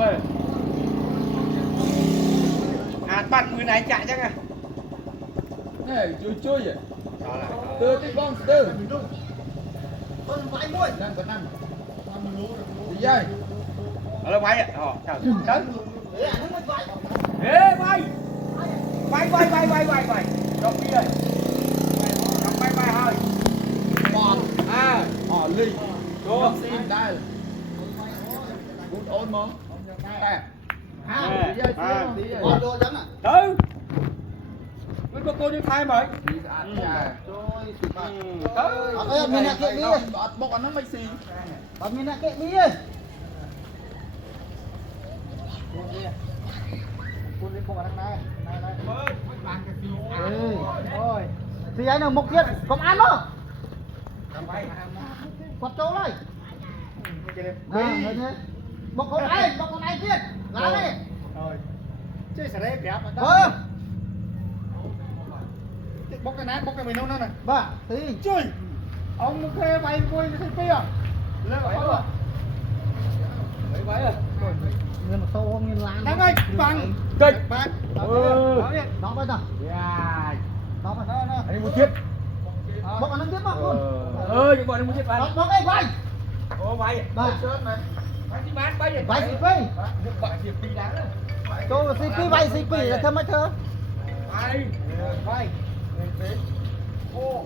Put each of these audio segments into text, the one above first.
ơi. À bạn người này chạy chắc à. Này chui vậy. Từ cái con từ. Con vãi mũi. Đang có năm. Đi dây. Ở đâu bay ạ? Chào. Tới. Đấy à, nó mới vãi. Ê bay. Bay. Đồng đi đây. Bay hơi. Bọt. À, họ ly. Vô. Xin đây. Bút ôn mong. Đây. À, Đi dây tí rồi. con đồ lắm à. Tới. Mới có cô đi thay mày. Đi ăn nhà. Rồi, xịt mà. Tới. Ơi, mình là kệ đi. Bọt nó mới xì. Mình là kệ đi. Con lên bụng ở đằng này. Rồi. Thì anh nào mục tiết, công an đó. Quạt chỗ đây. Bọc con này tiết. Lá đây. Rồi. Chơi sẽ đấy kẹp. Vâng. Bốc cái mình đâu nè. Bà, tí. Chơi. Ông thuê bay vui cái kia. Lên phải không? Vậy à. Nguyên một sâu không nguyên láng. Thằng ơi, bằng. Kịch. Bằng. Đó bây giờ. Yeah. Đó bây giờ. Anh muốn chết. Bọc nó tiếp bọc luôn. Nhưng bọn anh muốn chết bay. Bọc đây bay. Ô bay. Bà. Bay đi bán bay. Bay xịt bay. Bạn diệp đi đáng đó. Cho xịt cái bay xịt quỷ là thơm mấy thơ. Bay. Bay. Ô.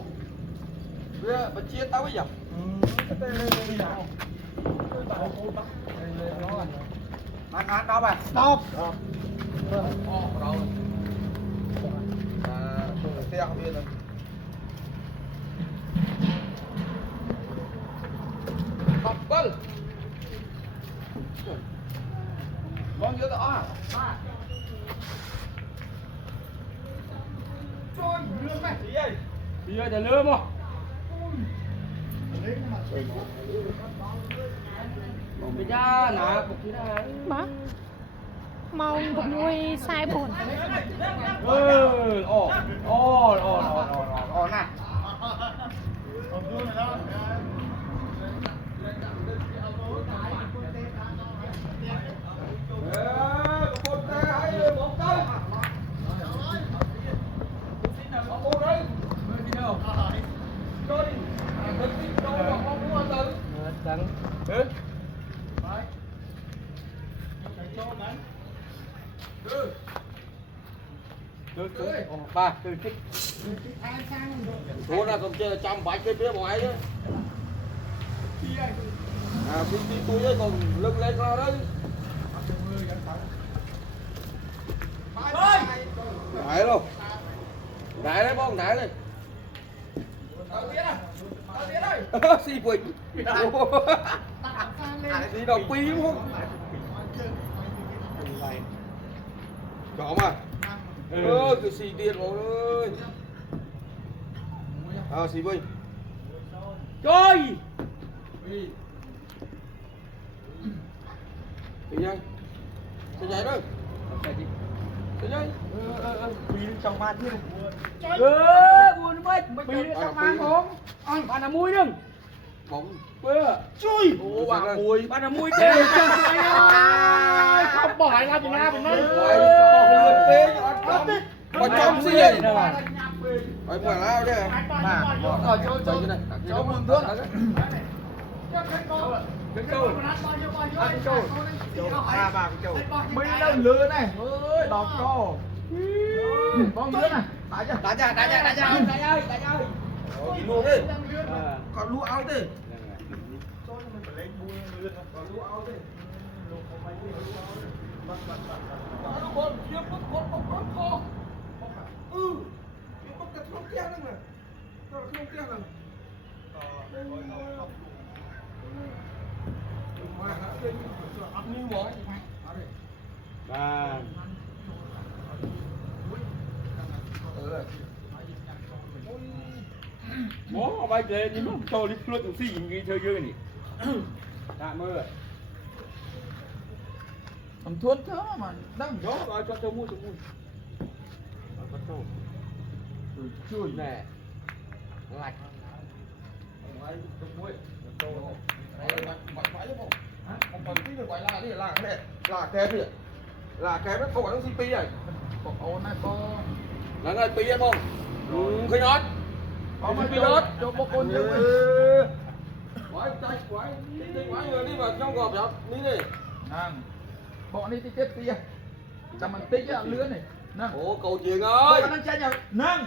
Bây giờ bà chia tao bây giờ. Ăn đó bà. Stop. Rồi. Xe không biết rồi. Bọc bân. Con nhớ rõ à? Trôi lương này. Đi ơi, lương không? Bây giờ nè, một cái này. Má mong cũng nuôi sai bổn Ồ nè. Ba từ thích Thôi là còn chơi trăm bạch cái phía ngoài chứ. À phi túi ấy còn lưng lên ra đấy. Đái luôn. Đái đấy bông, đái lên. Xì quỳnh. Xì đồng pi đúng không? Chó mà. Cái xì tiền rồi. À xì quỳnh. chơi Thì nhanh. Sẽ nhảy đâu? Sẽ nhảy. Phi trong ban chứ buồn quá phi trong ban không anh bạn là mui đừng Bóng. chui Ô bà mùi. bạn là mui tê không bỏ ra từ nga bên đây Bỏ lượt tê cho ăn cơm. Bỏ trong gì vậy? Phải mở lao chứ. Cho như này. Cho mừng thương. cái trâu ăn trâu ba cái trâu Mấy đâu lừa này. Ơi, đọc co. Bóng lừa này. đá ra Đi luôn đi. Còn lũ áo đi. ba bố bay lên nhưng mà cho đi luôn cũng xì gì chơi dư này tạm mơ Thằng thuốc thế mà đang đó rồi cho mua cho mua con trâu chui nè lạch Đây, bạn phải chứ bộ. Một phần tí được gọi là đi là cái là kẹp đi là kẹp nó không phải nó CP này បងអូនណាបង là ngay pi em không khơi nót បងមក pi ចូល nót ចូលបងអូនយើងវិញ quái tay quái đi quái người đi vào trong gọt vậy đi đi ហ្នឹងបងនេះតិចទៀតពីចាំបន្តិចលឿននេះហ្នឹង ủa cầu chuyện បង ơi ហ្នឹងចាញ់ហ្នឹង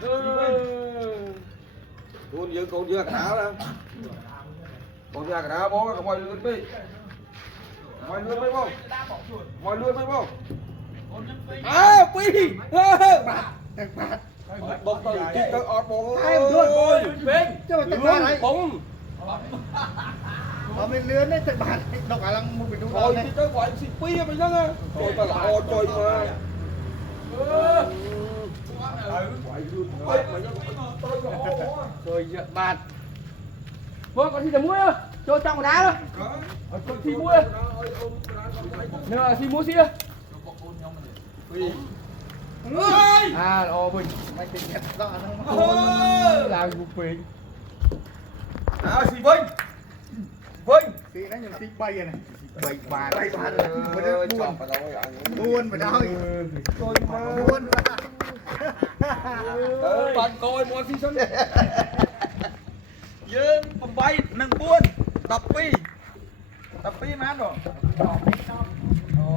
con dưa cả đá đó con dưa cả đá bó cái ngoài lươn đi ngoài lươn mấy không ngoài lươn mấy không à pi bông từ chị tới ọt bông Hai một đứa ơi bên cho tao qua đấy. bông បើមិនលឿនទេទឹកបាត់ដកអាឡើងមកពីនោះដល់ rồi នេះ chị tới gọi xịt pi mày đó nghe rồi mà là o chơi mà quậy luôn quậy mà nó tôi Rồi dựa bạt. Vâng, còn thi để muối à? Cho trong cái đá đó. Còn thi muối à? Nhờ thi muối xia. À, ồ mình. មិនតិចទៀតដកអាហ្នឹងមក Là gục mình. à xì vinh vinh ទីហ្នឹងខ្ញុំទី3ហ្នឹង3បាទ3បាទ ơi chọn phải đâu vậy 4បណ្ដោយ tôi mà 4បាទ bạn coi mua xí xí យើង8និង4 12 12ម៉ានបងអូ